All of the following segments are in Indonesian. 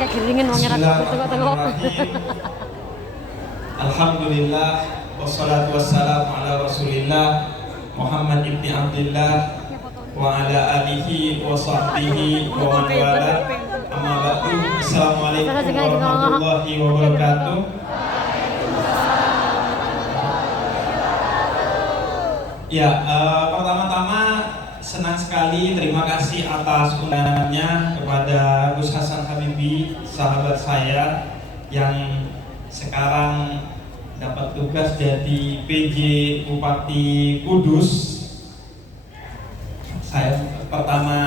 kayak giringin wong ora tengok-tengok. Alhamdulillah wassalatu wassalamu ala Rasulillah Muhammad ibni Abdillah wa ala alihi wa sahbihi wa man wala. Amma ba'du. Assalamualaikum warahmatullahi wabarakatuh. Ya, pertama-tama senang sekali, terima kasih atas undangannya kepada Gus Hasan Habibi, sahabat saya yang sekarang dapat tugas jadi PJ Bupati Kudus. Saya pertama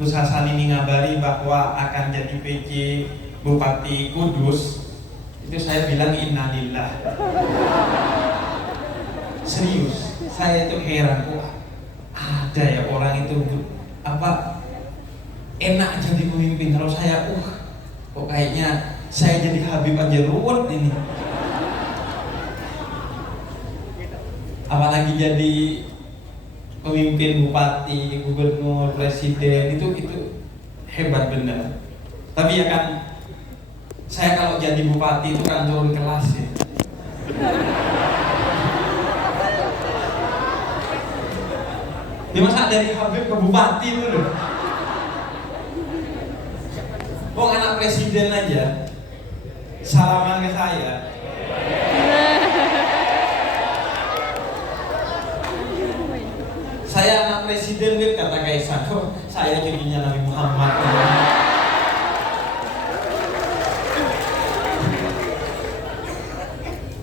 Gus Hasan ini ngabari bahwa akan jadi PJ Bupati Kudus, itu saya bilang innalillah. Serius, saya itu heran, wah ada ya orang itu enak jadi pemimpin. Kalau saya, kok kayaknya saya jadi Habib aja ruwet ini. Apalagi jadi pemimpin bupati, gubernur, presiden, itu hebat benar. Tapi ya kan, saya kalau jadi bupati itu kan turun kelas ya. Dia masa dari Habib ke bupati itu loh. Anak presiden aja salaman ke saya. Saya anak presiden, kata Kaisar. Saya cucunya Nabi Muhammad.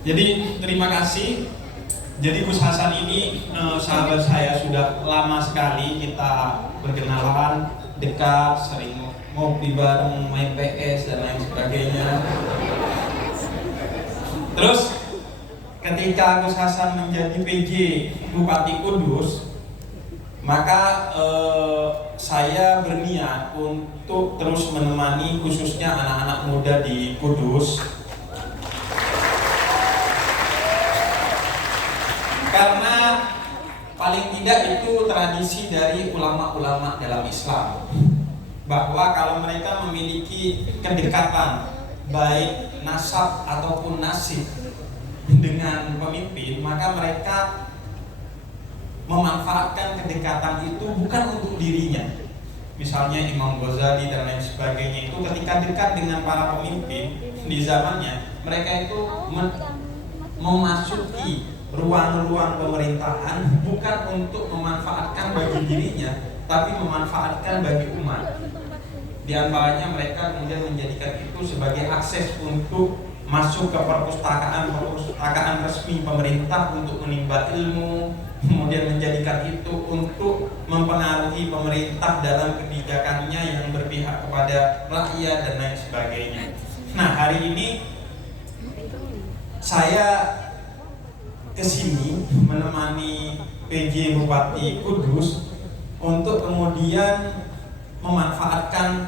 Jadi terima kasih. Jadi Gus Hasan ini sahabat saya, sudah lama sekali kita berkenalan, dekat, sering ngopi bareng, main PS dan lain sebagainya. Terus ketika Gus Hasan menjadi PJ Bupati Kudus, maka saya berniat untuk terus menemani khususnya anak-anak muda di Kudus. Karena paling tidak itu tradisi dari ulama-ulama dalam Islam, bahwa kalau mereka memiliki kedekatan baik nasab ataupun nasib dengan pemimpin, maka mereka memanfaatkan kedekatan itu bukan untuk dirinya. Misalnya Imam Ghazali dan lain sebagainya itu ketika dekat dengan para pemimpin di zamannya, mereka itu memasuki ruang-ruang pemerintahan bukan untuk memanfaatkan bagi dirinya, tapi memanfaatkan bagi umat. Di antaranya mereka kemudian menjadikan itu sebagai akses untuk masuk ke perpustakaan resmi pemerintah untuk menimba ilmu, kemudian menjadikan itu untuk mempengaruhi pemerintah dalam kebijakannya yang berpihak kepada rakyat dan lain sebagainya. Nah, hari ini saya kesini menemani PJ Bupati Kudus untuk kemudian memanfaatkan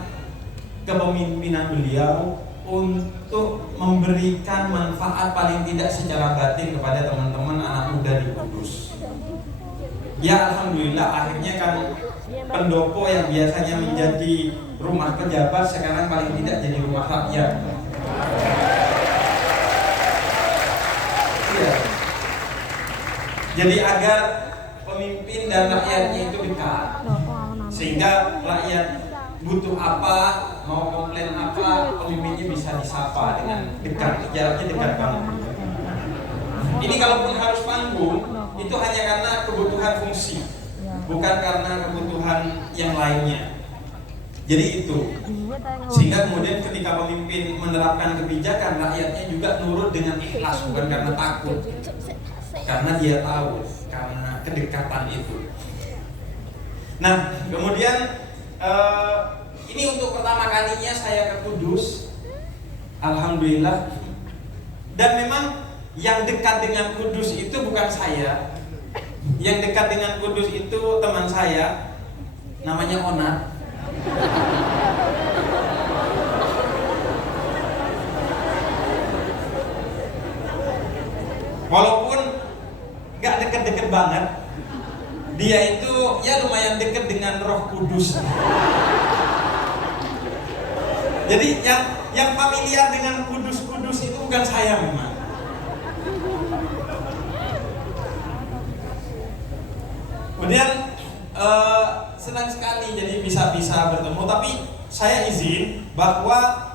kepemimpinan beliau untuk memberikan manfaat paling tidak secara batin kepada teman-teman anak muda di Kudus. Ya alhamdulillah, akhirnya kan pendopo yang biasanya menjadi rumah pejabat sekarang paling tidak jadi rumah rakyat. Iya. Jadi agar pemimpin dan rakyatnya itu dekat, sehingga rakyat butuh apa, mau komplain apa, pemimpinnya bisa disapa dengan dekat, jaraknya dekat banget. Ini kalaupun harus panggung, itu hanya karena kebutuhan fungsi, bukan karena kebutuhan yang lainnya. Jadi itu, sehingga kemudian ketika pemimpin menerapkan kebijakan, rakyatnya juga nurut dengan ikhlas, bukan karena takut, karena dia tahu, karena kedekatan itu. Nah, kemudian ini untuk pertama kalinya saya ke Kudus, alhamdulillah. Dan memang yang dekat dengan Kudus itu bukan saya. Yang dekat dengan Kudus itu teman saya, namanya Onat. Walaupun gak deket-deket banget, dia itu ya lumayan deket dengan Roh Kudus. Jadi yang familiar dengan kudus-kudus itu bukan saya memang. Kemudian senang sekali jadi bisa bertemu, tapi saya izin bahwa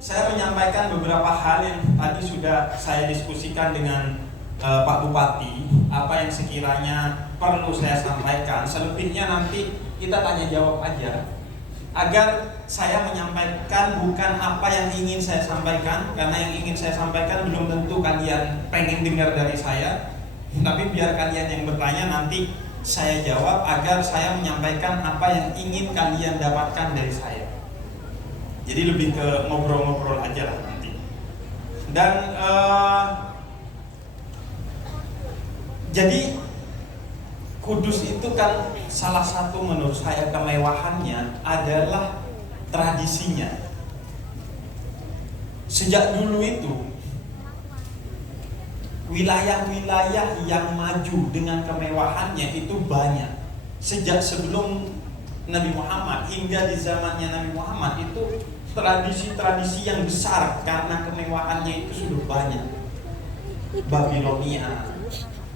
saya menyampaikan beberapa hal yang tadi sudah saya diskusikan dengan Pak Bupati, apa yang sekiranya perlu saya sampaikan. Selebihnya nanti kita tanya jawab aja, agar saya menyampaikan bukan apa yang ingin saya sampaikan, karena yang ingin saya sampaikan belum tentu kalian pengen dengar dari saya, tapi biar kalian yang bertanya nanti saya jawab, agar saya menyampaikan apa yang ingin kalian dapatkan dari saya. Jadi lebih ke ngobrol-ngobrol aja lah nanti. Dan jadi Kudus itu kan salah satu menurut saya kemewahannya adalah tradisinya. Sejak dulu itu wilayah-wilayah yang maju dengan kemewahannya itu banyak. Sejak sebelum Nabi Muhammad hingga di zamannya Nabi Muhammad itu tradisi-tradisi yang besar karena kemewahannya itu sudah banyak. Babilonia,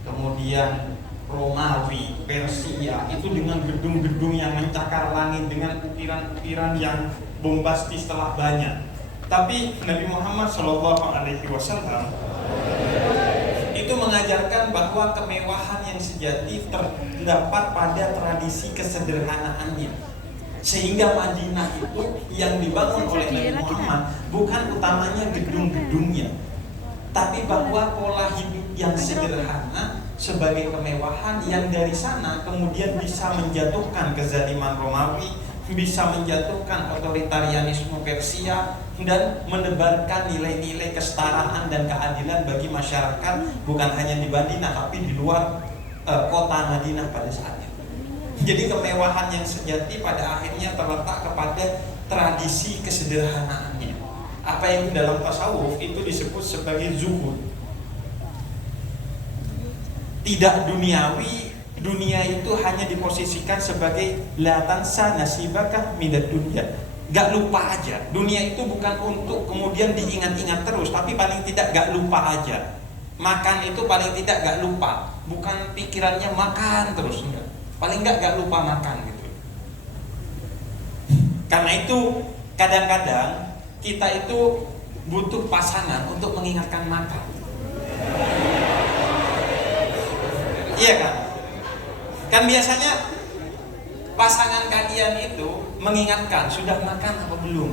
kemudian Romawi, Persia, itu dengan gedung-gedung yang mencakar langit, dengan ukiran-ukiran yang bombastis telah banyak. Tapi Nabi Muhammad SAW itu mengajarkan bahwa kemewahan yang sejati terdapat pada tradisi kesederhanaannya. Sehingga Madinah itu yang dibangun oleh Nabi Muhammad bukan utamanya gedung-gedungnya, tapi bahwa pola hidup yang sederhana sebagai kemewahan yang dari sana kemudian bisa menjatuhkan kezaliman Romawi, bisa menjatuhkan otoritarianisme Persia, dan menebarkan nilai-nilai kesetaraan dan keadilan bagi masyarakat bukan hanya di Madinah tapi di luar kota Madinah pada saat itu. Jadi kemewahan yang sejati pada akhirnya terletak kepada tradisi kesederhanaannya. Apa yang dalam tasawuf itu disebut sebagai zuhud. Tidak duniawi, dunia itu hanya diposisikan sebagai la tansa nasibaka minad dunya. Gak lupa aja. Dunia itu bukan untuk kemudian diingat-ingat terus, tapi paling tidak gak lupa aja. Makan itu paling tidak gak lupa, bukan pikirannya makan terus, enggak. Paling gak lupa makan gitu. Karena itu kadang-kadang kita itu butuh pasangan untuk mengingatkan makan. Iya kan? Kan biasanya pasangan kalian itu mengingatkan sudah makan apa belum?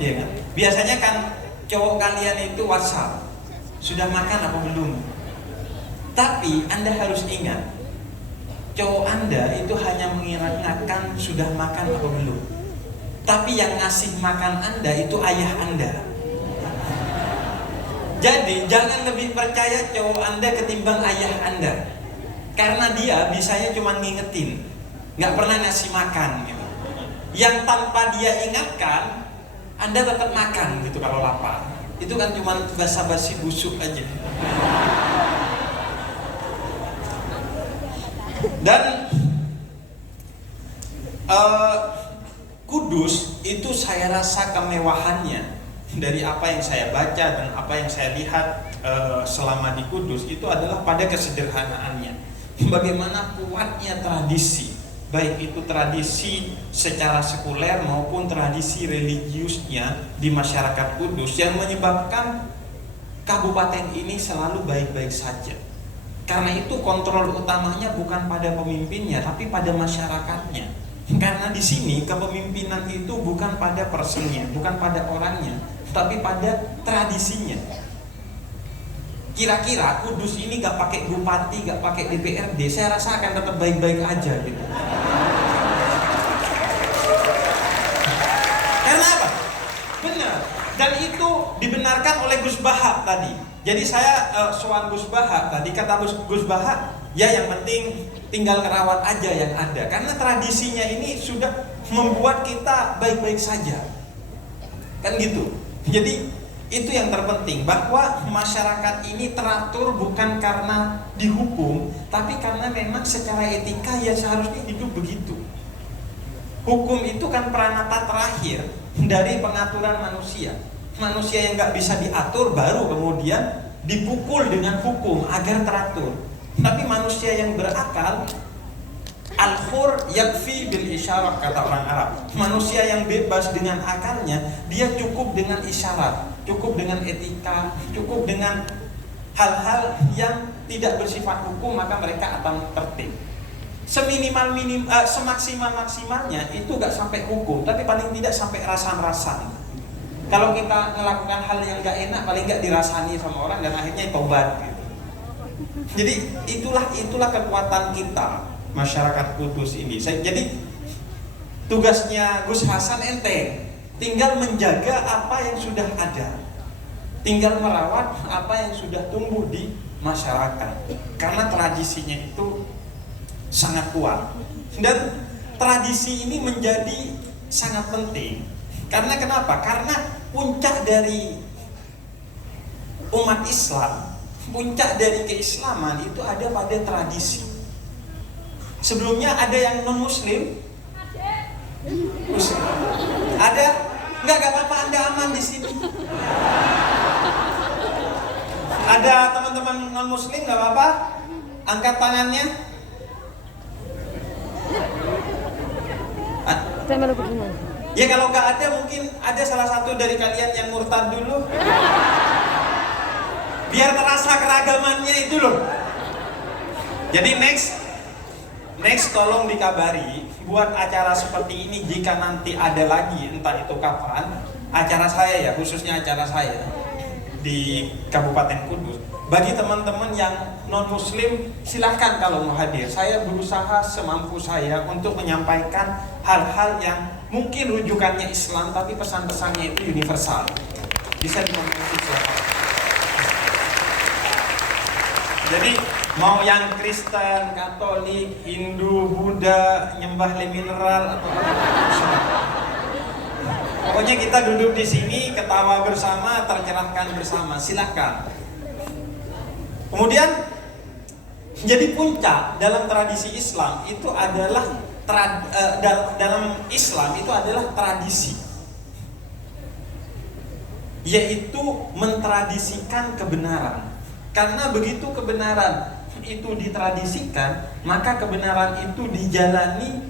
Iya kan? Biasanya kan cowok kalian itu WhatsApp, sudah makan apa belum? Tapi Anda harus ingat, cowok Anda itu hanya mengingatkan sudah makan apa belum. Tapi yang ngasih makan Anda itu ayah Anda. Jadi jangan lebih percaya cowok Anda ketimbang ayah Anda, karena dia bisanya cuma ngingetin, nggak pernah ngasih makan gitu. Yang tanpa dia ingatkan, Anda tetap makan gitu kalau lapar. Itu kan cuma basa-basi busuk aja. Dan Kudus itu saya rasa kemewahannya dari apa yang saya baca dan apa yang saya lihat selama di Kudus itu adalah pada kesederhanaannya. Bagaimana kuatnya tradisi, baik itu tradisi secara sekuler maupun tradisi religiusnya di masyarakat Kudus, yang menyebabkan kabupaten ini selalu baik-baik saja. Karena itu kontrol utamanya bukan pada pemimpinnya tapi pada masyarakatnya. Karena di sini kepemimpinan itu bukan pada personnya, bukan pada orangnya, tapi pada tradisinya. Kira-kira Kudus ini gak pakai bupati, gak pakai DPRD, saya rasa akan tetap baik-baik aja gitu. Karena apa? Benar. Dan itu dibenarkan oleh Gus Bahak tadi. Jadi saya soal Gus Bahak tadi, kata Gus Bahak, ya yang penting tinggal ngerawat aja yang ada. Karena tradisinya ini sudah membuat kita baik-baik saja. Kan gitu. Jadi itu yang terpenting, bahwa masyarakat ini teratur bukan karena dihukum, tapi karena memang secara etika ya seharusnya hidup begitu. Hukum itu kan peranata terakhir, dari pengaturan manusia. Manusia yang nggak bisa diatur baru kemudian dipukul dengan hukum agar teratur. Tapi manusia yang berakal, al-hur yakfi bil isyarah, kata orang Arab. Manusia yang bebas dengan akalnya, dia cukup dengan isyarat, cukup dengan etika, cukup dengan hal-hal yang tidak bersifat hukum, maka mereka akan tertib. Semaksimal-maksimalnya itu gak sampai hukum, tapi paling tidak sampai rasan-rasan. Kalau kita melakukan hal yang gak enak, paling gak dirasani sama orang dan akhirnya tobat gitu. Jadi itulah kekuatan kita, masyarakat Kudus ini. Jadi tugasnya Gus Hasan enteng, tinggal menjaga apa yang sudah ada, tinggal merawat apa yang sudah tumbuh di masyarakat. Karena tradisinya itu sangat kuat. Dan tradisi ini menjadi sangat penting. Karena kenapa? Karena puncak dari umat Islam, puncak dari keislaman itu ada pada tradisi. Sebelumnya ada yang non muslim? Ada? Enggak apa-apa, Anda aman di sini. Ada teman-teman non muslim enggak apa-apa? Angkat tangannya. Saya malu begini. Ya kalau nggak ada, mungkin ada salah satu dari kalian yang murtad dulu. Biar terasa keragamannya itu loh. Jadi next tolong dikabari buat acara seperti ini jika nanti ada lagi, entah itu kapan. Acara saya ya, khususnya acara saya di Kabupaten Kudus. Bagi teman-teman yang non-muslim, silahkan kalau mau hadir. Saya berusaha semampu saya untuk menyampaikan hal-hal yang mungkin rujukannya Islam, tapi pesan-pesannya itu universal. Bisa dimengerti siapa. Jadi mau yang Kristen, Katolik, Hindu, Buddha, nyembah le mineral atau pokoknya kita duduk di sini, ketawa bersama, tercerahkan bersama. Silahkan. Kemudian jadi puncak dalam tradisi Islam itu adalah dalam Islam itu adalah tradisi, yaitu mentradisikan kebenaran. Karena begitu kebenaran itu ditradisikan, maka kebenaran itu dijalani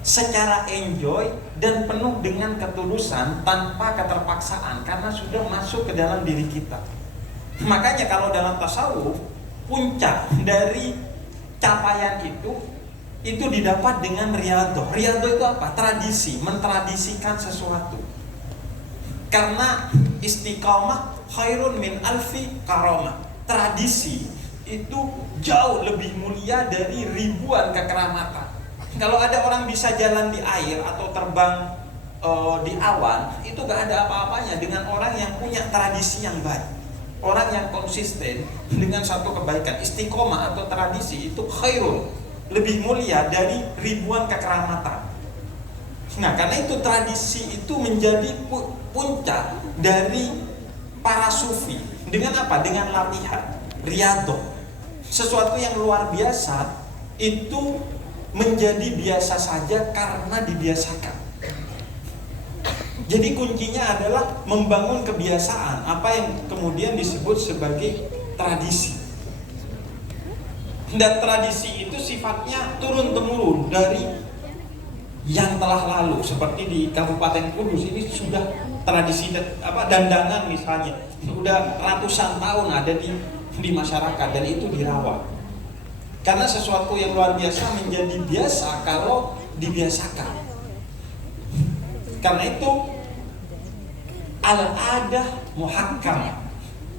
secara enjoy dan penuh dengan ketulusan tanpa keterpaksaan, karena sudah masuk ke dalam diri kita. Makanya kalau dalam tasawuf, puncak dari capaian itu didapat dengan riyadhah. Riyadhah itu apa? Tradisi, mentradisikan sesuatu. Karena istiqamah khairun min alfi karamah. Tradisi itu jauh lebih mulia dari ribuan kekeramatan. Kalau ada orang bisa jalan di air atau terbang di awan, itu gak ada apa-apanya dengan orang yang punya tradisi yang baik. Orang yang konsisten dengan satu kebaikan. Istiqomah atau tradisi itu khairun, lebih mulia dari ribuan kekeramatan. Nah, karena itu tradisi itu menjadi puncak dari para sufi. Dengan apa? Dengan latihan, riyadhah. Sesuatu yang luar biasa itu menjadi biasa saja karena dibiasakan. Jadi kuncinya adalah membangun kebiasaan, apa yang kemudian disebut sebagai tradisi. Dan tradisi itu sifatnya turun-temurun dari yang telah lalu. Seperti di Kabupaten Kudus ini sudah tradisi dandangan misalnya, sudah ratusan tahun ada di masyarakat dan itu dirawat. Karena sesuatu yang luar biasa menjadi biasa kalau dibiasakan. Karena itu al-adah muhakkam.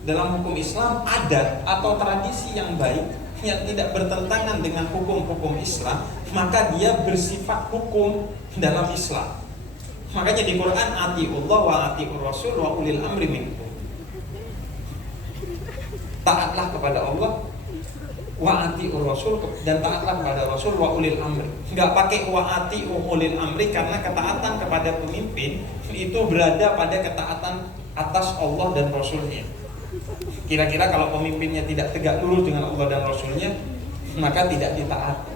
Dalam hukum Islam, adat atau tradisi yang baik yang tidak bertentangan dengan hukum-hukum Islam, maka dia bersifat hukum dalam Islam. Makanya di Quran, atiullah wa atiur rasul wa ulil amri minkum. Taatlah kepada Allah wa atiur rasul, dan taatlah kepada Rasul wa ulil amri. Enggak pakai wa atiur ulil amri, karena ketaatan kepada pemimpin itu berada pada ketaatan atas Allah dan Rasulnya. Kira-kira kalau pemimpinnya tidak tegak lurus dengan Allah dan Rasulnya, maka tidak ditaati.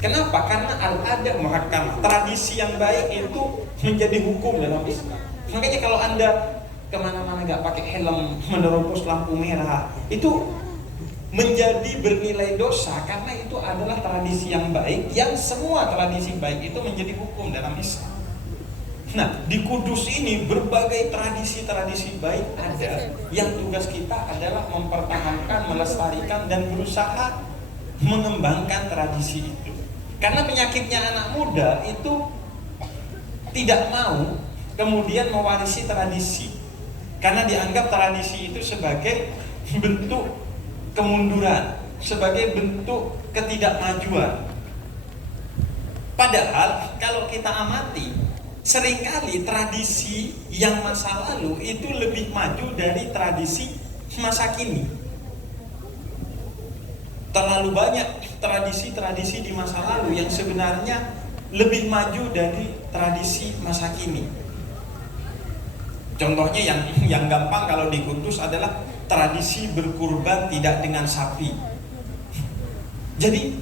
Kenapa? Karena al-ada muhakkamah, tradisi yang baik itu menjadi hukum dalam Islam. Makanya kalau Anda kemana-mana nggak pakai helm, menerobos lampu merah, itu menjadi bernilai dosa karena itu adalah tradisi yang baik, yang semua tradisi baik itu menjadi hukum dalam Islam. Nah, di Kudus ini berbagai tradisi-tradisi baik ada, yang tugas kita adalah mempertahankan, melestarikan, dan berusaha mengembangkan tradisi itu. Karena penyakitnya anak muda itu tidak mau kemudian mewarisi tradisi, karena dianggap tradisi itu sebagai bentuk kemunduran, sebagai bentuk ketidakmajuan. Padahal kalau kita amati, seringkali tradisi yang masa lalu itu lebih maju dari tradisi masa kini. Terlalu banyak tradisi-tradisi di masa lalu yang sebenarnya lebih maju dari tradisi masa kini. Contohnya yang gampang kalau di Kudus adalah tradisi berkurban tidak dengan sapi. Jadi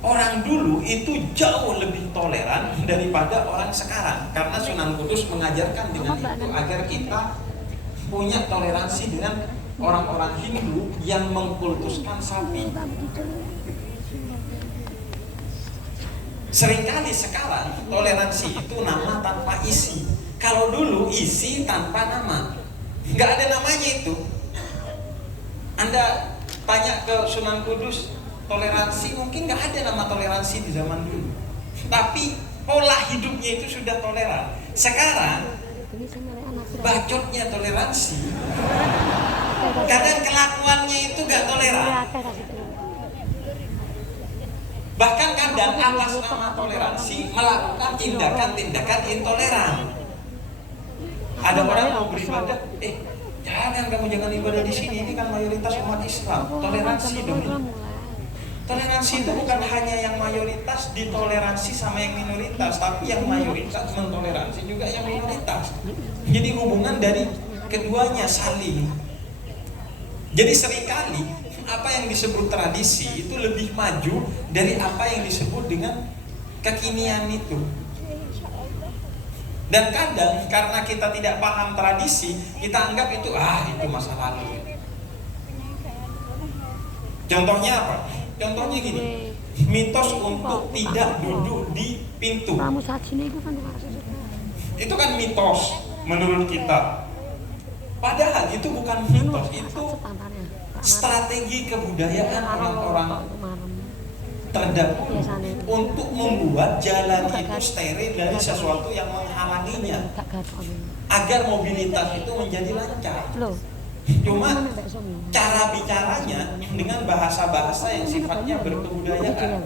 orang dulu itu jauh lebih toleran daripada orang sekarang, karena Sunan Kudus mengajarkan dengan itu agar kita punya toleransi dengan orang-orang Hindu yang mengkultuskan sapi. Seringkali sekarang toleransi itu nama tanpa isi. Kalau dulu isi tanpa nama, nggak ada namanya itu. Anda tanya ke Sunan Kudus toleransi, mungkin nggak ada nama toleransi di zaman dulu. Tapi pola hidupnya itu sudah toleran. Sekarang bacotnya toleransi, kadang kelakuannya itu nggak toleran. Bahkan kadang atas nama toleransi melakukan tindakan-tindakan intoleran. Ada orang mau beribadah, jangan ibadah di sini, ini kan mayoritas umat Islam. Toleransi dong. Toleransi itu bukan hanya yang mayoritas ditoleransi sama yang minoritas, tapi yang mayoritas mentoleransi juga yang minoritas. Jadi hubungan dari keduanya saling. Jadi seringkali apa yang disebut tradisi itu lebih maju dari apa yang disebut dengan kekinian itu. Dan kadang karena kita tidak paham tradisi, kita anggap itu masa lalu. Contohnya apa? Contohnya gini, mitos untuk tidak duduk di pintu. Itu kan mitos menurut kita. Padahal itu bukan mitos, itu strategi kebudayaan orang-orang terdahulu untuk membuat jalan itu steril dari sesuatu yang menghalanginya, agar mobilitas itu menjadi lancar. Cuma cara bicaranya dengan bahasa-bahasa yang sifatnya berkebudayaan.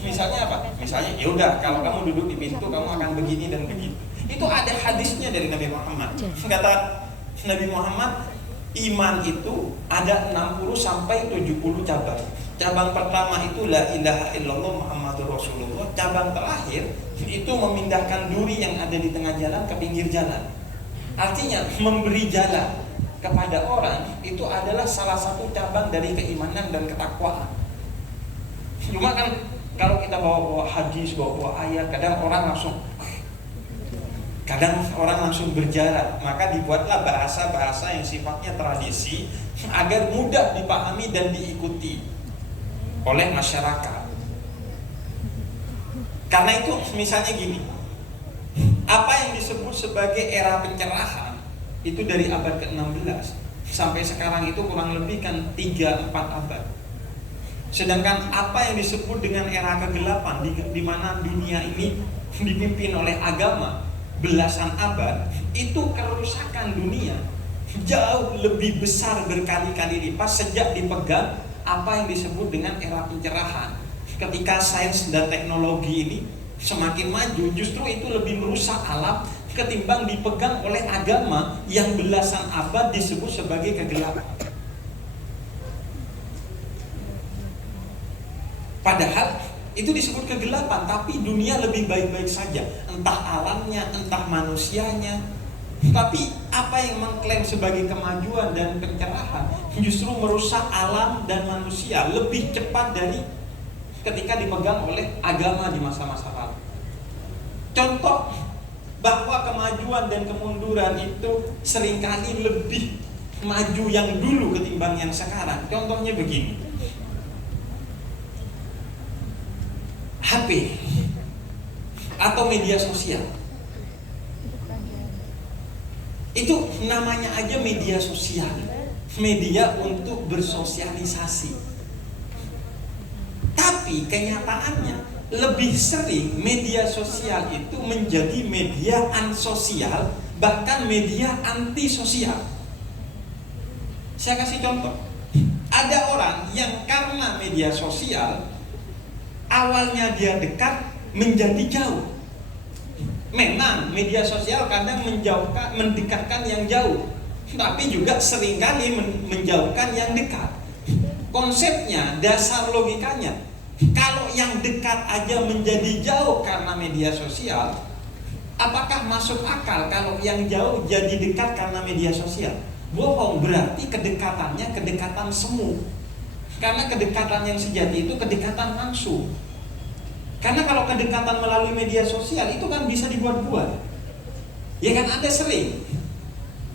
Misalnya apa? Misalnya ya udah, kalau kamu duduk di pintu kamu akan begini dan begitu. Itu ada hadisnya dari Nabi Muhammad. Kata Nabi Muhammad, iman itu ada 60 sampai 70 cabang. Cabang pertama itu la ilaha illallah Muhammadur Rasulullah. Cabang terakhir itu memindahkan duri yang ada di tengah jalan ke pinggir jalan. Artinya memberi jalan kepada orang itu adalah salah satu cabang dari keimanan dan ketakwaan. Cuma kan kalau kita bawa hadis, bawa ayat, kadang orang langsung berjarak. Maka dibuatlah bahasa-bahasa yang sifatnya tradisi agar mudah dipahami dan diikuti oleh masyarakat. Karena itu misalnya gini, apa yang disebut sebagai era pencerahan itu dari abad ke-16 sampai sekarang itu kurang lebih kan 3-4 abad. Sedangkan apa yang disebut dengan era kegelapan di mana dunia ini dipimpin oleh agama belasan abad, itu kerusakan dunia jauh lebih besar berkali-kali lipat sejak dipegang apa yang disebut dengan era pencerahan. Ketika sains dan teknologi ini semakin maju, justru itu lebih merusak alam ketimbang dipegang oleh agama yang belasan abad disebut sebagai kegelapan. Padahal itu disebut kegelapan, tapi dunia lebih baik-baik saja. Entah alamnya, entah manusianya. Tapi apa yang mengklaim sebagai kemajuan dan pencerahan justru merusak alam dan manusia lebih cepat dari ketika dipegang oleh agama di masa-masa lalu. Contoh bahwa kemajuan dan kemunduran itu seringkali lebih maju yang dulu ketimbang yang sekarang. Contohnya begini, HP atau media sosial. Itu namanya aja media sosial, media untuk bersosialisasi. Tapi kenyataannya lebih sering media sosial itu menjadi media ansosial, bahkan media antisosial. Saya kasih contoh. Ada orang yang karena media sosial awalnya dia dekat menjadi jauh. Memang media sosial kadang mendekatkan yang jauh, tapi juga seringkali menjauhkan yang dekat. Konsepnya, dasar logikanya, kalau yang dekat aja menjadi jauh karena media sosial, apakah masuk akal kalau yang jauh jadi dekat karena media sosial? Bohong, berarti kedekatannya kedekatan semu. Karena kedekatan yang sejati itu kedekatan langsung. Karena kalau kedekatan melalui media sosial itu kan bisa dibuat-buat. Ya kan, ada sering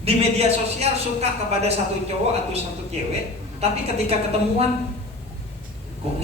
di media sosial suka kepada satu cowok atau satu cewek, tapi ketika ketemuan kok